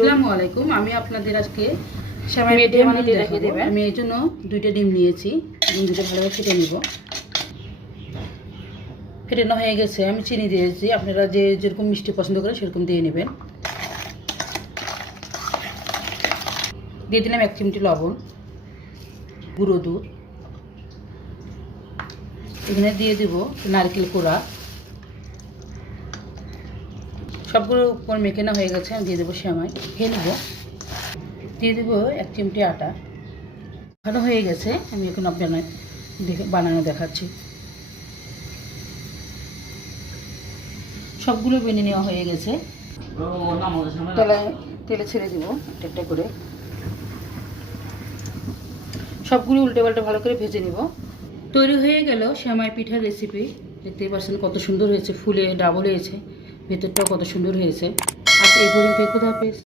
আসসালামু আলাইকুম। আমি আপনাদের আজকে সেমাই পিঠা বানাতে দেখাবো। আমি এই জন্য 2টা ডিম নিয়েছি। ডিম দুটো ভালোভাবে ফেটে নিব। ফেটানো হয়ে গেছে, আমি চিনি দিয়েছি। আপনারা যে যেরকম মিষ্টি পছন্দ করেন সেরকম দিয়ে নেবেন। দিয়ে দিলাম 1 চিমটি লবণ, গুঁড়ো দুধ। এখানে দিয়ে দেব নারকেল কোড়া। সবগুলো উপর মেখে না হয়ে গেছে, আমি দিয়ে দেবো সেমাই। খেয়ে নেব। দিয়ে দেবো 1 চিমটি আটা। ভালো হয়ে গেছে, আমি এখন আপনার বানানো দেখাচ্ছি। সবগুলো বেনে নেওয়া হয়ে গেছে। তেলে ছেড়ে দিব একটা করে। সবগুলো উল্টে পাল্টে ভালো করে ভেজে নিব। তৈরি হয়ে গেল সেমাই পিঠার রেসিপি। দেখতেই পাচ্ছেন কত সুন্দর হয়েছে, ফুলে ডাবল হয়েছে, ভেতরটাও কত সুন্দর হয়েছে। আজকে এই পর্যন্ত, খোদা হাফেজ।